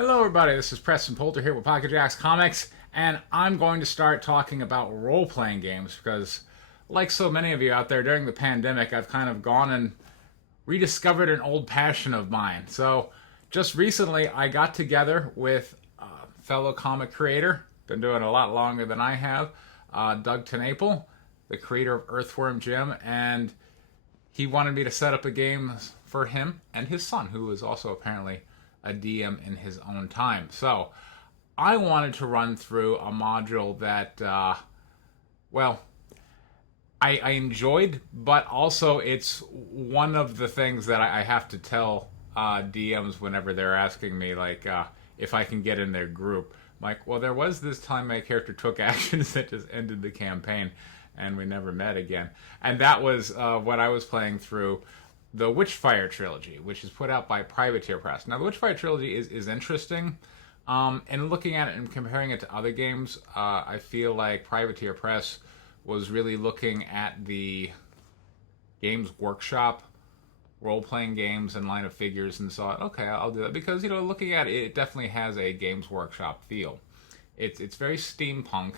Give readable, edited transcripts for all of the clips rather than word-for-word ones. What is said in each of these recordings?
Hello, everybody. This is Preston Poulter here with Pocket Jacks Comics, and I'm going to start talking about role playing games because, like so many of you out there during the pandemic, I've kind of gone and rediscovered an old passion of mine. So, just recently, I got together with a fellow comic creator, been doing it a lot longer than I have, Doug Tenaple, the creator of Earthworm Jim, and he wanted me to set up a game for him and his son, who is also apparently a DM in his own time. So I wanted to run through a module that, well, I enjoyed, but also it's one of the things that I have to tell DMs whenever they're asking me, like, if I can get in their group. I'm like, well, there was this time my character took actions that just ended the campaign, and we never met again. And that was what I was playing through the Witchfire Trilogy, which is put out by Privateer Press. Now, the Witchfire Trilogy is interesting. And looking at it and comparing it to other games, I feel like Privateer Press was really looking at the Games Workshop role-playing games and line of figures and thought, okay, I'll do that. Because, looking at it, it definitely has a Games Workshop feel. It's very steampunk.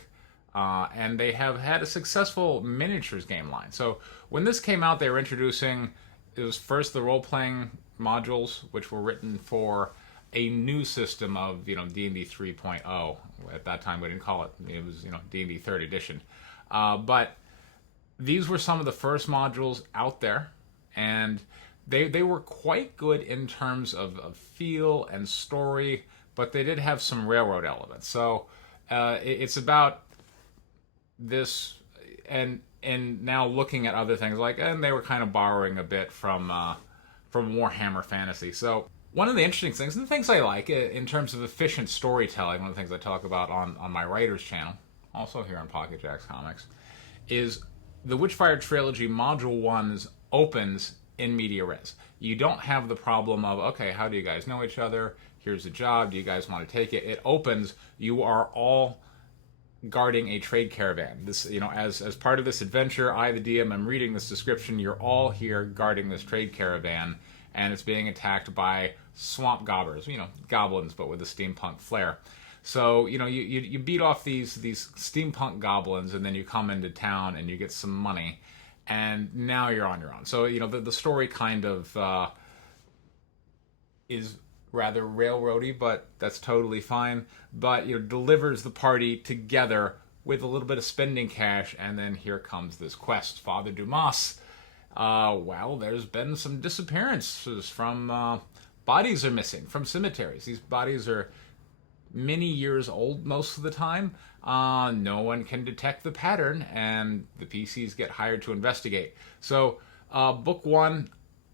And they have had a successful miniatures game line. So when this came out, they were introducing, it was first the role-playing modules, which were written for a new system of, D&D 3.0. At that time, we didn't call it. It was, D&D 3rd edition. But these were some of the first modules out there, and they were quite good in terms of feel and story, but they did have some railroad elements. So it's about this, and now looking at other things, and they were kind of borrowing a bit from Warhammer Fantasy. So one of the interesting things, and the things I like in terms of efficient storytelling, one of the things I talk about on my writer's channel, also here on Pocket Jacks Comics, is the Witchfire Trilogy Module 1 opens in media res. You don't have the problem of, okay, how do you guys know each other? Here's a job. Do you guys want to take it? It opens. You are all guarding a trade caravan. This, as part of this adventure, I, the DM, am reading this description. You're all here guarding this trade caravan, and it's being attacked by swamp gobbers, goblins, but with a steampunk flair. So, you beat off these steampunk goblins, and then you come into town and you get some money, and now you're on your own. So, the story kind of is rather railroady, but that's totally fine. But delivers the party together with a little bit of spending cash, and then here comes this quest. Father Dumas. Well, there's been some disappearances from bodies are missing from cemeteries. These bodies are many years old most of the time. No one can detect the pattern, and the PCs get hired to investigate. So, book one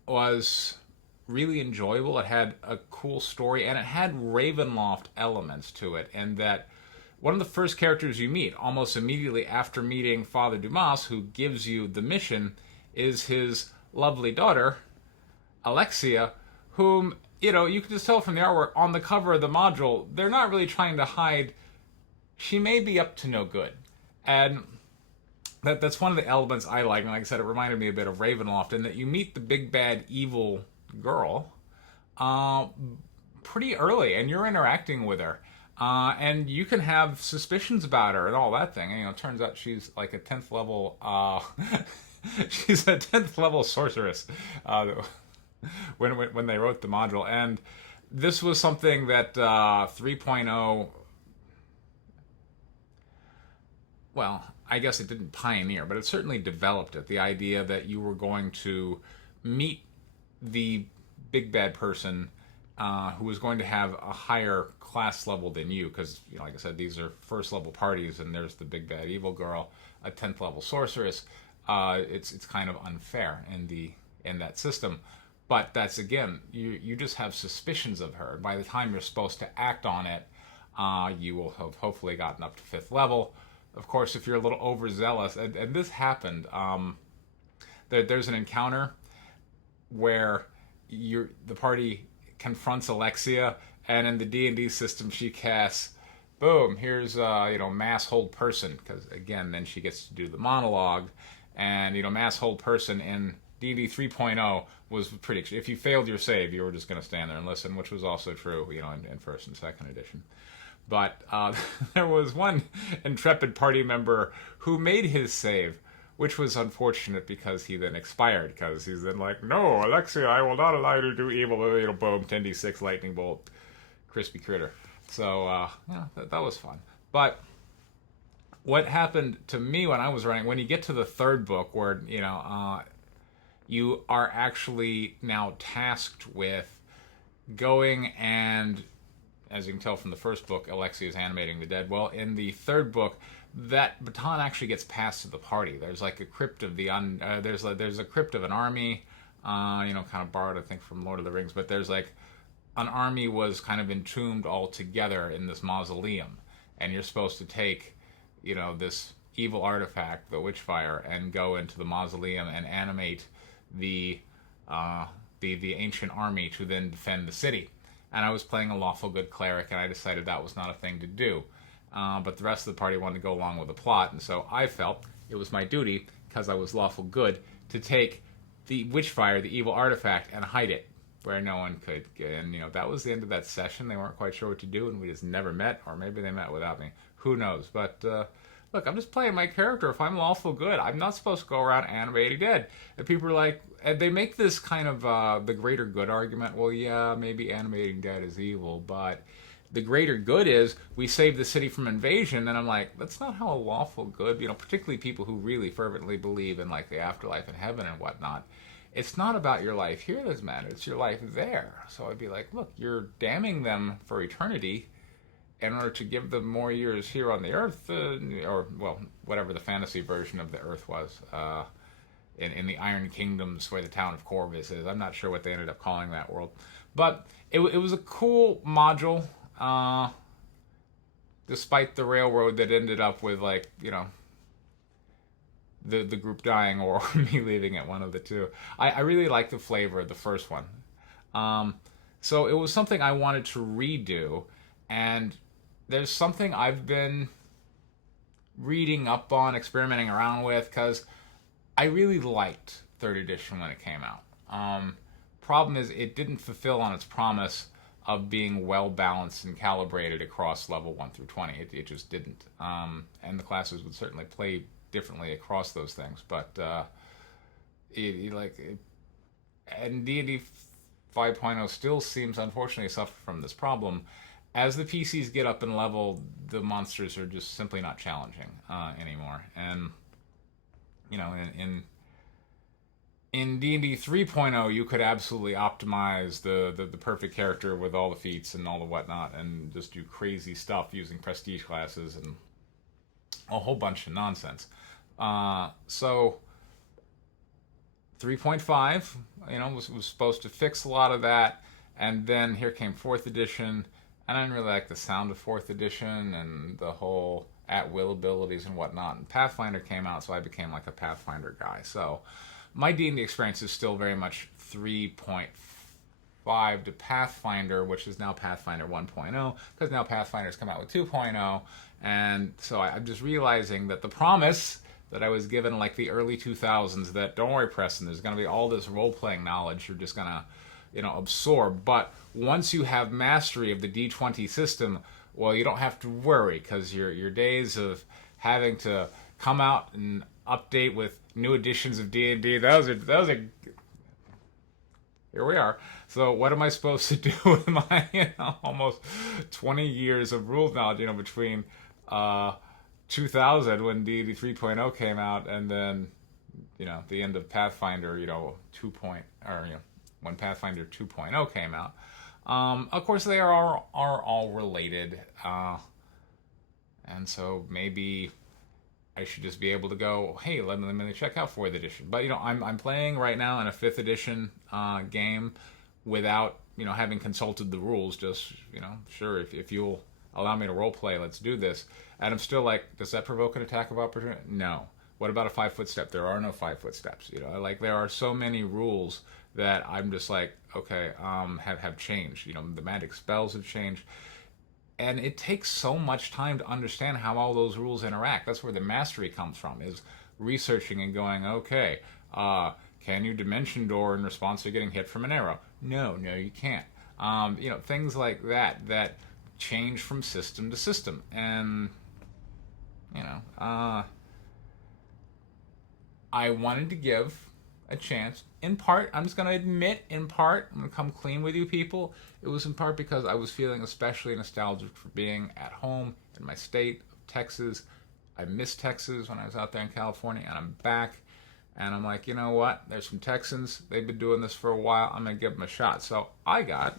was really enjoyable. It had a cool story, and it had Ravenloft elements to it, and that one of the first characters you meet almost immediately after meeting Father Dumas, who gives you the mission, is his lovely daughter, Alexia, whom, you can just tell from the artwork on the cover of the module, they're not really trying to hide. She may be up to no good. And that's one of the elements I like. And like I said, it reminded me a bit of Ravenloft, in that you meet the big bad evil girl pretty early, and you're interacting with her, and you can have suspicions about her and all that thing. And, it turns out she's like a 10th level she's a 10th level sorceress when they wrote the module. And this was something that 3.0, well, I guess it didn't pioneer, but it certainly developed it. The idea that you were going to meet the big bad person who was going to have a higher class level than you, because like I said, these are first level parties, and there's the big bad evil girl, a 10th level sorceress. It's kind of unfair in that system, but that's, again, you just have suspicions of her. By the time you're supposed to act on it, you will have hopefully gotten up to 5th level. Of course, if you're a little overzealous, and this happened, there's an encounter where the party confronts Alexia, and in the D&D system she casts, boom, here's mass hold person, because again then she gets to do the monologue, and mass hold person in D&D 3.0 was pretty. If you failed your save, you were just going to stand there and listen, which was also true, in first and second edition. But there was one intrepid party member who made his save, which was unfortunate because he then expired. Because he's then like, no, Alexia, I will not allow you to do evil. Boom, 10d6 lightning bolt, crispy critter. So that was fun. But what happened to me when I was running, when you get to the third book, where you are actually now tasked with going and, as you can tell from the first book, Alexia's Animating the Dead. Well, in the third book, that baton actually gets passed to the party. There's like a crypt of the there's a crypt of an army, kind of borrowed, I think, from Lord of the Rings. But there's like an army was kind of entombed all together in this mausoleum, and you're supposed to take, this evil artifact, the Witchfire, and go into the mausoleum and animate the ancient army to then defend the city. And I was playing a lawful good cleric, and I decided that was not a thing to do. But the rest of the party wanted to go along with the plot, and so I felt it was my duty, because I was lawful good, to take the Witchfire, the evil artifact, and hide it where no one could. And, that was the end of that session. They weren't quite sure what to do, and we just never met, or maybe they met without me. Who knows? But, look, I'm just playing my character. If I'm lawful good, I'm not supposed to go around animating dead. And people are like, and they make this kind of the greater good argument. Well, yeah, maybe animating dead is evil, but the greater good is we save the city from invasion. And I'm like, that's not how a lawful good, particularly people who really fervently believe in like the afterlife and heaven and whatnot. It's not about your life here that's matters. It's your life there. So I'd be like, look, you're damning them for eternity in order to give them more years here on the earth, or, well, whatever the fantasy version of the earth was, in the Iron Kingdoms where the town of Corvus is. I'm not sure what they ended up calling that world. But it was a cool module, despite the railroad that ended up with, like, the group dying or me leaving it, one of the two. I really liked the flavor of the first one. So it was something I wanted to redo, and there's something I've been reading up on, experimenting around with, because I really liked 3rd edition when it came out. Problem is, it didn't fulfill on its promise of being well-balanced and calibrated across level 1 through 20. It just didn't. And the classes would certainly play differently across those things. But, and D&D 5.0 still seems, unfortunately, to suffer from this problem. As the PCs get up in level, the monsters are just simply not challenging anymore. And, in D&D 3.0, you could absolutely optimize the perfect character with all the feats and all the whatnot, and just do crazy stuff using prestige classes and a whole bunch of nonsense. So 3.5, was supposed to fix a lot of that, and then here came 4th edition. And I didn't really like the sound of 4th edition and the whole at-will abilities and whatnot. And Pathfinder came out, so I became like a Pathfinder guy. So my D&D experience is still very much 3.5 to Pathfinder, which is now Pathfinder 1.0, because now Pathfinder's come out with 2.0. And so I'm just realizing that the promise that I was given in like the early 2000s, that don't worry, Preston, there's going to be all this role-playing knowledge you're just going to absorb. But once you have mastery of the D20 system, well, you don't have to worry, because your days of having to come out and update with new editions of D&D, those are here we are. So what am I supposed to do with my almost 20 years of rules knowledge, between 2000 when D&D 3.0 came out, and then the end of Pathfinder 2. When Pathfinder 2.0 came out. Of course, they are all related. And so maybe I should just be able to go, hey, let me check out 4th edition. But, I'm playing right now in a 5th edition game without, having consulted the rules. Just, sure, if you'll allow me to roleplay, let's do this. And I'm still like, does that provoke an attack of opportunity? No. What about a 5-foot step? There are no 5-foot steps. There are so many rules that I'm just like, okay, have changed. The magic spells have changed. And it takes so much time to understand how all those rules interact. That's where the mastery comes from, is researching and going, okay, Can you dimension door in response to getting hit from an arrow? No, you can't. Things like that change from system to system. And, I wanted to give a chance. In part, I'm just going to admit, I'm going to come clean with you people. It was in part because I was feeling especially nostalgic for being at home in my state of Texas. I missed Texas when I was out there in California, and I'm back. And I'm like, you know what? There's some Texans. They've been doing this for a while. I'm going to give them a shot. So I got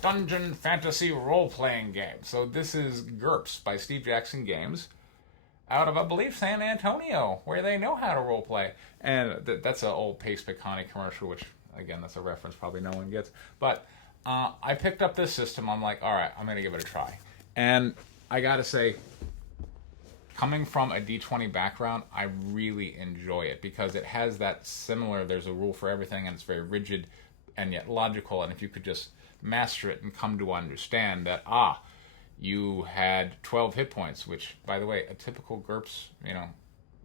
Dungeon Fantasy role-playing game. So this is GURPS by Steve Jackson Games, out of, I believe, San Antonio, where they know how to roleplay. And that's an old Pace Picani commercial, which, again, that's a reference probably no one gets. But I picked up this system. I'm like, all right, I'm going to give it a try. And I got to say, coming from a D20 background, I really enjoy it because it has that similar, there's a rule for everything, and it's very rigid and yet logical. And if you could just master it and come to understand that, you had 12 hit points, which, by the way, a typical GURPS,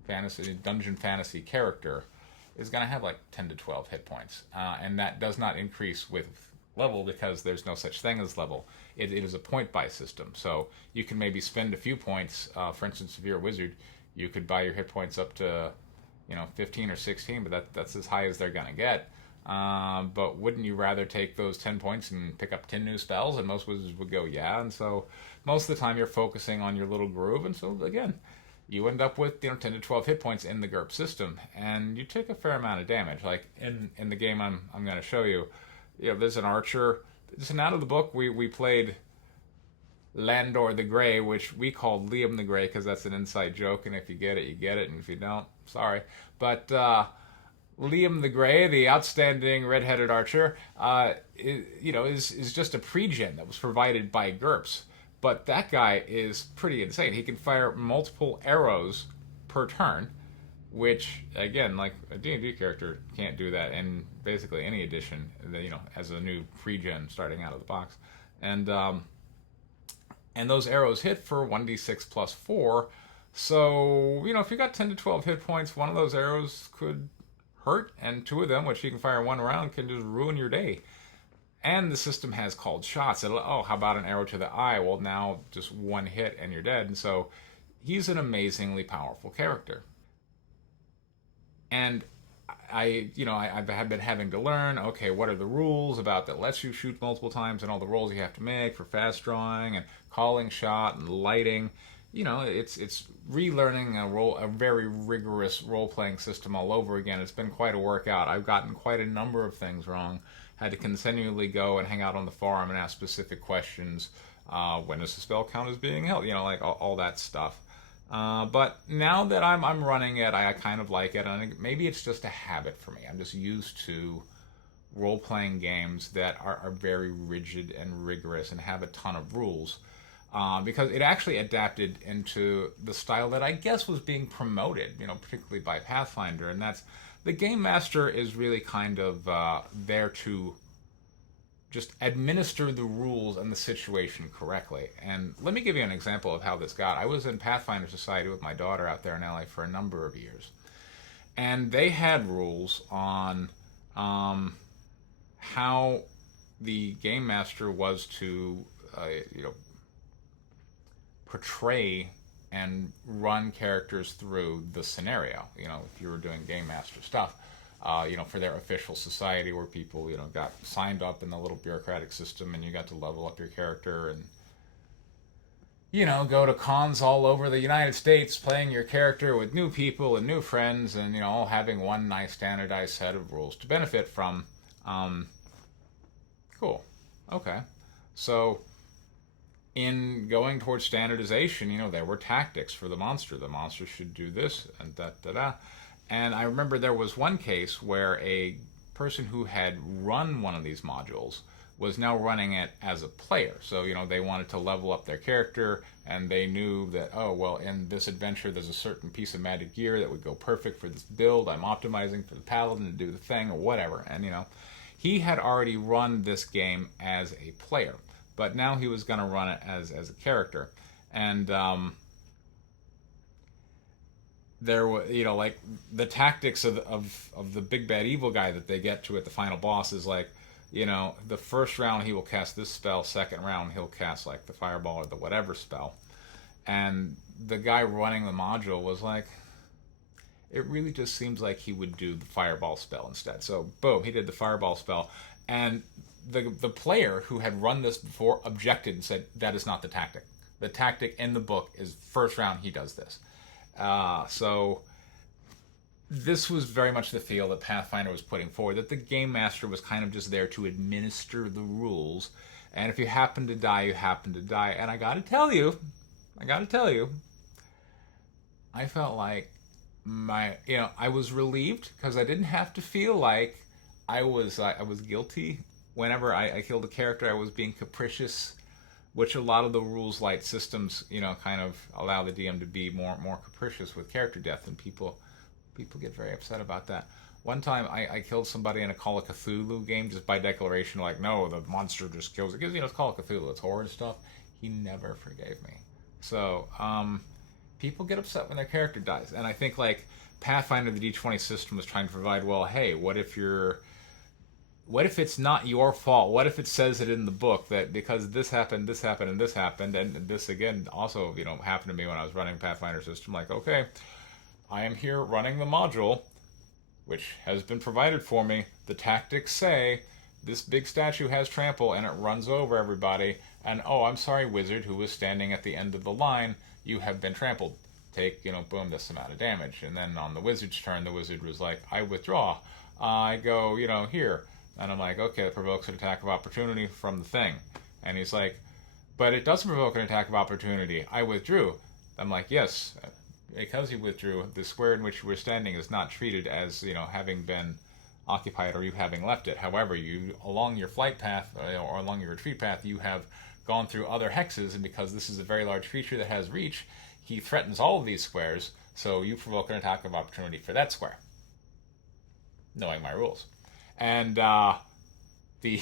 fantasy, dungeon fantasy character is going to have like 10 to 12 hit points. And that does not increase with level because there's no such thing as level. It is a point-buy system. So you can maybe spend a few points. For instance, if you're a wizard, you could buy your hit points up to, 15 or 16, but that's as high as they're going to get. But wouldn't you rather take those 10 points and pick up 10 new spells? And most wizards would go, yeah. And so most of the time you're focusing on your little groove. And so, again, you end up with 10 to 12 hit points in the GURPS system. And you take a fair amount of damage. Like in the game I'm going to show you, there's an archer. Just out of the book, we played Landor the Grey, which we called Liam the Grey because that's an inside joke. And if you get it, you get it. And if you don't, sorry. But Liam the Grey, the outstanding red-headed archer, is just a pre-gen that was provided by GURPS. But that guy is pretty insane. He can fire multiple arrows per turn, which, again, like a D&D character can't do that in basically any edition, as a new pre-gen starting out of the box. And those arrows hit for 1d6 plus 4. So, if you got 10 to 12 hit points, one of those arrows could hurt, and two of them, which you can fire one round, can just ruin your day. And the system has called shots. How about an arrow to the eye? Well, now just one hit and you're dead. And so he's an amazingly powerful character. And I've been having to learn, okay, what are the rules about that lets you shoot multiple times and all the rolls you have to make for fast drawing and calling shot and lighting. It's relearning a very rigorous role-playing system all over again. It's been quite a workout. I've gotten quite a number of things wrong. Had to continually go and hang out on the forum and ask specific questions. When does the spell count as being held? Like all that stuff. But now that I'm running it, I kind of like it. And maybe it's just a habit for me. I'm just used to role-playing games that are very rigid and rigorous and have a ton of rules. Because it actually adapted into the style that I guess was being promoted, particularly by Pathfinder, and that's the Game Master is really kind of there to just administer the rules and the situation correctly. And let me give you an example of how this got. I was in Pathfinder Society with my daughter out there in LA for a number of years, and they had rules on how the Game Master was to, portray and run characters through the scenario, if you were doing Game Master stuff, for their official society where people, got signed up in the little bureaucratic system and you got to level up your character and, go to cons all over the United States playing your character with new people and new friends and, all having one nice standardized set of rules to benefit from. Cool. Okay. So in going towards standardization, there were tactics for the monster. The monster should do this and da-da-da. And I remember there was one case where a person who had run one of these modules was now running it as a player. So, they wanted to level up their character, and they knew that, in this adventure there's a certain piece of magic gear that would go perfect for this build. I'm optimizing for the paladin to do the thing or whatever. And, he had already run this game as a player. But now he was going to run it as a character. And there was, like the tactics of the big bad evil guy that they get to at the final boss is like, the first round he will cast this spell, second round he'll cast like the fireball or the whatever spell. And the guy running the module was like, it really just seems like he would do the fireball spell instead. So boom, he did the fireball spell, and the player who had run this before objected and said that is not the tactic. The tactic in the book is first round he does this. So this was very much the feel that Pathfinder was putting forward, that the game master was kind of just there to administer the rules, and if you happen to die, you happen to die. And I gotta tell you, I felt like I was relieved because I didn't have to feel like I was guilty whenever I killed a character. I was being capricious, which a lot of the rules light systems, kind of allow the DM to be more capricious with character death, and people get very upset about that. One time I killed somebody in a Call of Cthulhu game just by declaration, like, no, the monster just kills it. Because, it's Call of Cthulhu, it's horror and stuff. He never forgave me. So, people get upset when their character dies. And I think, like, Pathfinder, the D20 system was trying to provide, well, hey, what if it's not your fault? What if it says it in the book that because this happened, and this happened, and this, again, also, happened to me when I was running Pathfinder system, like, okay, I am here running the module, which has been provided for me. The tactics say this big statue has trample and it runs over everybody. And, oh, I'm sorry, wizard, who was standing at the end of the line, you have been trampled. Take, boom, this amount of damage. And then on the wizard's turn, the wizard was like, I withdraw. I go, here. And I'm like, okay, that provokes an attack of opportunity from the thing. And he's like, but it doesn't provoke an attack of opportunity. I withdrew. I'm like, yes, because you withdrew, the square in which you were standing is not treated as, having been occupied or you having left it. However, you, along your flight path or along your retreat path, you have gone through other hexes, and because this is a very large creature that has reach, he threatens all of these squares, so you provoke an attack of opportunity for that square. Knowing my rules. And the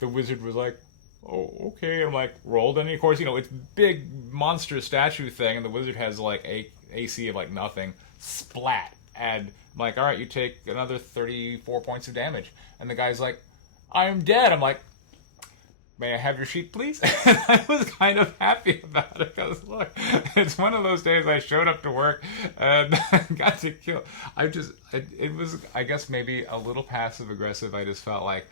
wizard was like, oh, okay. I'm like, rolled. And of course, it's big monster statue thing, and the wizard has like a AC of like nothing. Splat. And I'm like, all right, you take another 34 points of damage. And the guy's like, I'm dead. I'm like, may I have your sheet, please? And I was kind of happy about it because, look, it's one of those days I showed up to work and got to kill. It was, I guess, maybe a little passive aggressive. I just felt like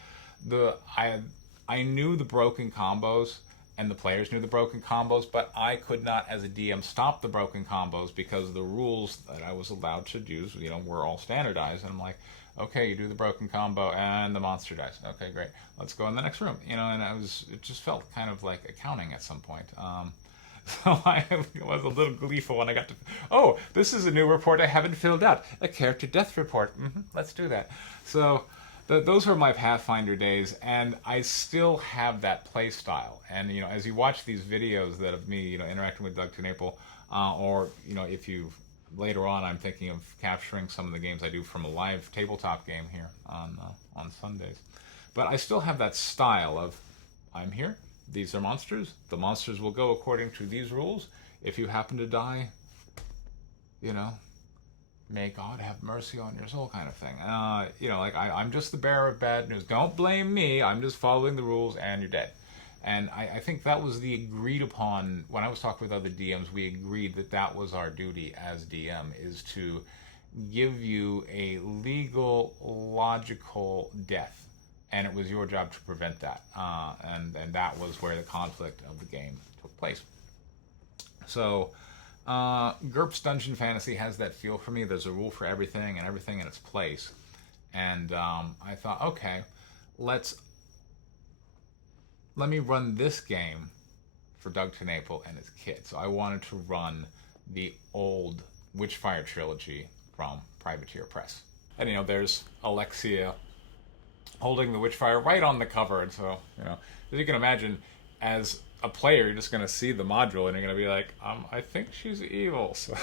I knew the broken combos and the players knew the broken combos, but I could not, as a DM, stop the broken combos because the rules that I was allowed to use, were all standardized. And I'm like, okay, you do the broken combo and the monster dies. Okay, great. Let's go in the next room. And it just felt kind of like accounting at some point. So I was a little gleeful when I got to, oh, this is a new report I haven't filled out. A character death report. Let's do that. So those were my Pathfinder days, and I still have that play style. And, as you watch these videos that of me, interacting with Doug Knaple, or, if you later on, I'm thinking of capturing some of the games I do from a live tabletop game here on Sundays. But I still have that style of, I'm here, these are monsters, the monsters will go according to these rules. If you happen to die, may God have mercy on your soul kind of thing. I'm just the bearer of bad news. Don't blame me, I'm just following the rules and you're dead. And I think that was the agreed upon, when I was talking with other DMs, we agreed that was our duty as DM, is to give you a legal, logical death. And it was your job to prevent that. And that was where the conflict of the game took place. So, GURPS Dungeon Fantasy has that feel for me. There's a rule for everything and everything in its place. And I thought, okay, let me run this game for Doug Knaple and his kids. So I wanted to run the old Witchfire Trilogy from Privateer Press. And, there's Alexia holding the Witchfire right on the cover. And so, as you can imagine, as a player, you're just going to see the module and you're going to be like, I think she's evil. So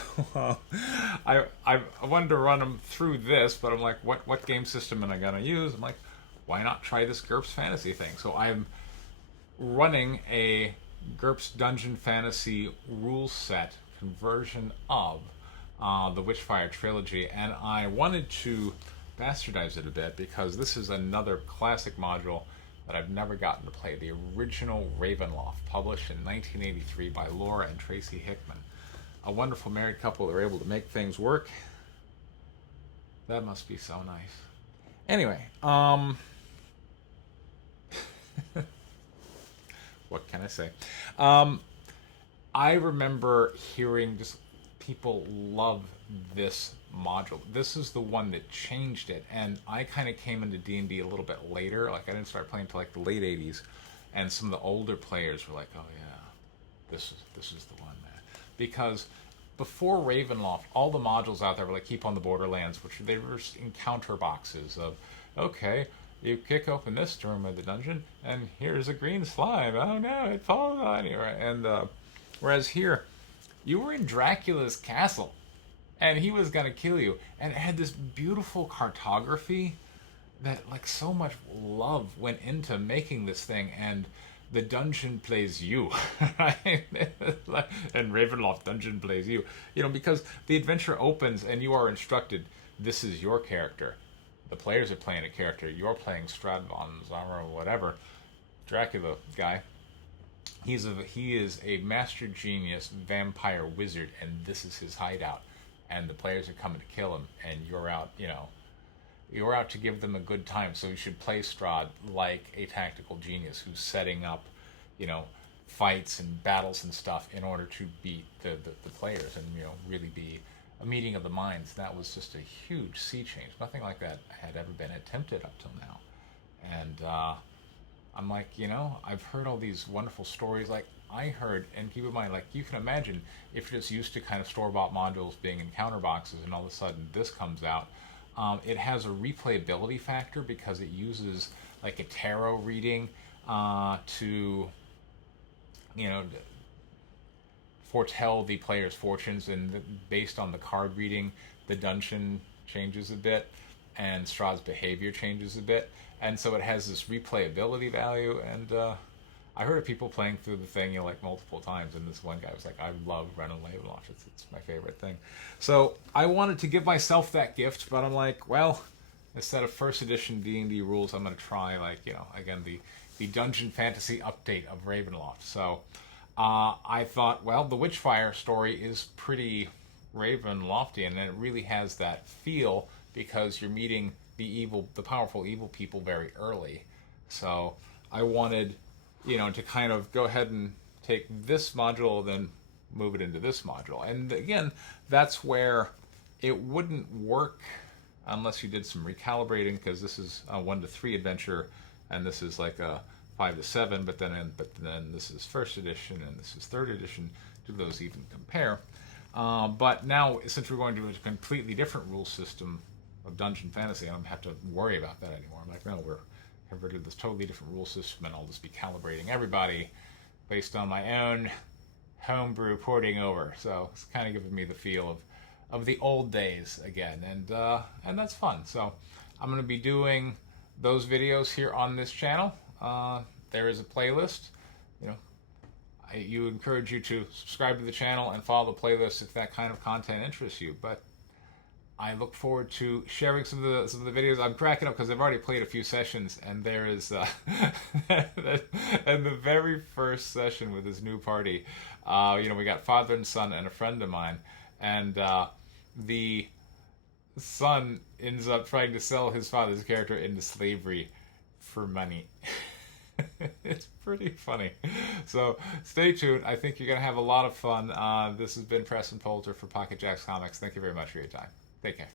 I wanted to run them through this, but I'm like, what game system am I going to use? I'm like, why not try this GURPS Fantasy thing? So I'm running a GURPS Dungeon Fantasy rule set conversion of the Witchfire Trilogy, and I wanted to bastardize it a bit because this is another classic module that I've never gotten to play. The original Ravenloft, published in 1983 by Laura and Tracy Hickman. A wonderful married couple that were able to make things work. That must be so nice. Anyway, what can I say? I remember hearing just people love this module. This is the one that changed it, and I kind of came into D&D a little bit later. Like, I didn't start playing until like the late 80s, and some of the older players were like, oh yeah, this is the one, man. Because before Ravenloft, all the modules out there were like Keep on the Borderlands, which they were just encounter boxes of, okay, you kick open this room of the dungeon, and here's a green slime. Oh no, it falls on you. And whereas here, you were in Dracula's castle, and he was gonna kill you, and it had this beautiful cartography that, like, so much love went into making this thing, and the dungeon plays you, right? And Ravenloft dungeon plays you, because the adventure opens and you are instructed, this is your character. The players are playing a character. You're playing Stradbon's armor or whatever, Dracula guy. He is a master genius vampire wizard, and this is his hideout. And the players are coming to kill him, and you're out, you're out to give them a good time. So you should play Strahd like a tactical genius who's setting up, fights and battles and stuff in order to beat the players, and really be a meeting of the minds. That was just a huge sea change. Nothing like that had ever been attempted up till now. And I'm like, I've heard all these wonderful stories. Like, I heard, and keep in mind, like, you can imagine if you're just used to kind of store-bought modules being in counter boxes, and all of a sudden this comes out. It has a replayability factor because it uses like a tarot reading to, foretell the player's fortunes, and based on the card reading, the dungeon changes a bit, and Strahd's behavior changes a bit, and so it has this replayability value. And I heard of people playing through the thing, like multiple times, and this one guy was like, I love running Ravenloft. It's my favorite thing. So I wanted to give myself that gift, but I'm like, well, instead of first edition D&D rules, I'm going to try, again, the Dungeon Fantasy update of Ravenloft. So I thought, well, the Witchfire story is pretty Ravenloftian, and it really has that feel because you're meeting the powerful evil people very early. So I wanted, to kind of go ahead and take this module, then move it into this module. And again, that's where it wouldn't work unless you did some recalibrating, because this is a 1 to 3 adventure, and this is like a 5 to 7. But then this is first edition, and this is third edition. Do those even compare? But now, since we're going to a completely different rule system of Dungeon Fantasy, I don't have to worry about that anymore. I'm like, no, we're converted to this totally different rule system, and I'll just be calibrating everybody based on my own homebrew porting over. So it's kind of giving me the feel of the old days again, and that's fun. So I'm going to be doing those videos here on this channel. There is a playlist. I encourage you to subscribe to the channel and follow the playlist if that kind of content interests you. But I look forward to sharing some of the videos. I'm cracking up because I've already played a few sessions, and there is and the very first session with this new party, we got father and son and a friend of mine, and the son ends up trying to sell his father's character into slavery for money. It's pretty funny. So stay tuned. I think you're going to have a lot of fun. This has been Preston Poulter for Pocket Jacks Comics. Thank you very much for your time. Take care.